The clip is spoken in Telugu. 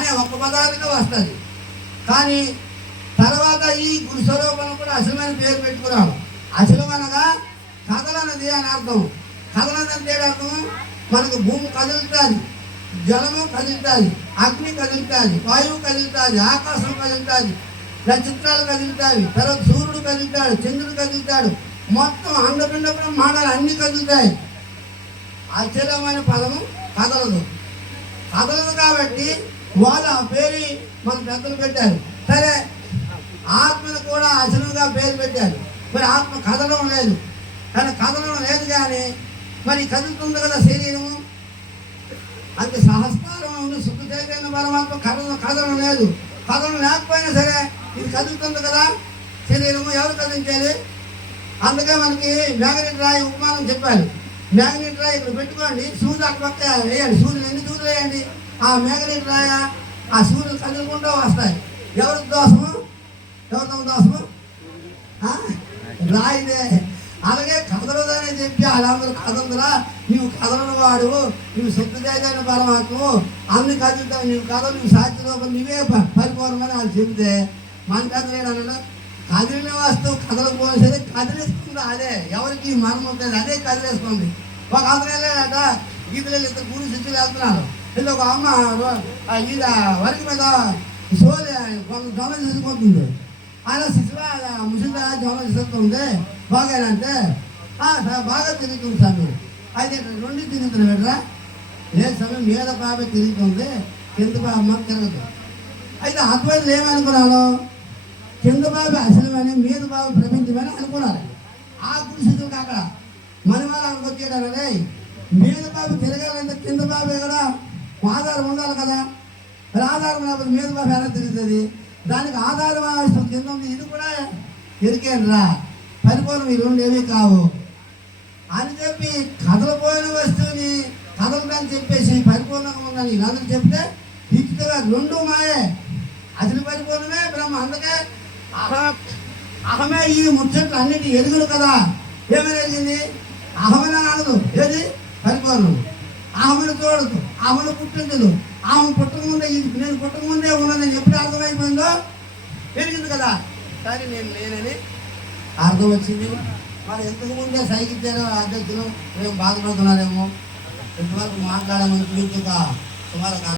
అనే ఒక పదార్థంగా వస్తుంది. కానీ తర్వాత ఈ గురుస్వరూపం కూడా అసలమైన పేరు పెట్టుకున్నాము. అసలమనగా కదలనది అని అర్థం. కదలనది అర్థం మనకు భూమి కదులుతుంది, జలము కదులుతుంది, అగ్ని కదులుతుంది, వాయువు కదులుతుంది, ఆకాశం కదులుతుంది, నక్షత్రాలు కదులుతాయి, తర్వాత సూర్యుడు కదులుతాడు, చంద్రుడు కదులుతాడు, మొత్తం అండపిండ బ్రహ్మాండాలు అన్నీ కదులుతాయి. అచలమైన పదము కదలదు. కదలదు కాబట్టి వాళ్ళు ఆ పేరు మన పెద్దలు పెట్టారు. సరే, ఆత్మను కూడా అచలంగా పేరు పెట్టారు. మరి ఆత్మ కదలడం లేదు. కానీ కదలడం లేదు కానీ మరి కదులుతుంది కదా శరీరము. అంతే సహస్కారం శుద్ధ చైతన్య పరమాత్మ కదలడం లేదు. కదలడం లేకపోయినా సరే ఇది కదులుతుంది కదా శరీరము. ఎవరు కదిలించాలి? అందుకే మనకి మ్యాగ్నెట్ రాయి ఉపమానం చెప్పాలి. మ్యాగ్నెట్ రాయి ఇక్కడ పెట్టుకోండి, సూర్యుడు అటు పక్క వేయండి, సూర్యుడు ఎన్ని సూర్యులు వేయండి, ఆ మ్యాగ్నెట్ రాయ ఆ సూర్యులు కదులుకుంటూ వస్తాయి. ఎవరికి దోషము? ఎవరితో దోషము? రాయిదే. అలాగే కదలదని చెప్పి వాళ్ళందరూ కదలదురా, నువ్వు కదలని వాడు, నువ్వు శుద్ధ చైతన్య పరమాత్మ, అన్ని కదులుతావు, నువ్వు కదలు, నువ్వు సాధ్యలోపం నువ్వే పరిపూర్ణమని వాళ్ళు చెబితే మన కదలేడన్నా కదిలిన వస్తువు కదలకపోతే కదిలేసుకుంది. అదే ఎవరికి మరణం అవుతుంది, అదే కదిలేసుకుంది. ఒక అతను వెళ్ళాడట, గీతలు ఇద్దరు గురు శిష్యులు వెళ్తున్నారు. ఇది ఒక అమ్మ ఈద వరకు మీద సోది కొంత జొన్న తీసుకుంటుంది. ఆయన శిశువా ముసలిదా జొన్న తీసుకుంటుంది బాగానంటే బాగా తిరుగుతుంది స్వామి. అయితే రెండు తిరుగుతుంది పెట్టరా, లేదు సమయం మీద బాబే తిరుగుతుంది, కింద బాబు తిరగదు. అయితే అద్వైతులు ఏమనుకున్నాను, కింద బాబు అసలమని మీద బాబు ప్రపంచమని అనుకున్నారు. ఆ గురుశిష్యులకు అక్కడ మన వాళ్ళు అక్కడికి వచ్చేటారే, మీద బాబు తిరగాలంటే కింద బాబే కదా ఆధారం ఉండాలి కదా. మరి ఆధారం లేకపోతే మీద బాబు ఎలా తిరుగుతుంది? దానికి ఆధారం అవసరం కింద ఉంది. ఇది కూడా ఎరికేనరా, పరిపూర్ణం ఈ రెండు ఏమీ కావు అని చెప్పి కదలపోయిన వస్తువుని కదలదని చెప్పేసి పరిపూర్ణంగా ఉందని వీళ్ళందరూ చెప్తే ఇటుగా రెండు మాయే, అసలు పరిపూర్ణమే బ్రహ్మ. అందుకే అహమే ఈ ముచ్చట్లు అన్నిటి ఎదుగులు కదా. ఏమైనా ఎదిగింది? అహమైన అనదు, ఏది పరిపూర్ణం. అహమను చూడదు, అహమను పుట్టించదు. ఆమె పుట్టకముందే నేను పుట్టకముందే ఉన్నానని ఎప్పుడు అర్థమైపోయిందో పెరిగింది కదా. కానీ నేను లేనని అర్థం వచ్చింది. మరి ఎంతకు ముందే సైకిచ్చారో అధ్యక్షులు మేము బాధపడుతున్నారేమో. ఇంతవరకు మాట్లాడామని సుమారు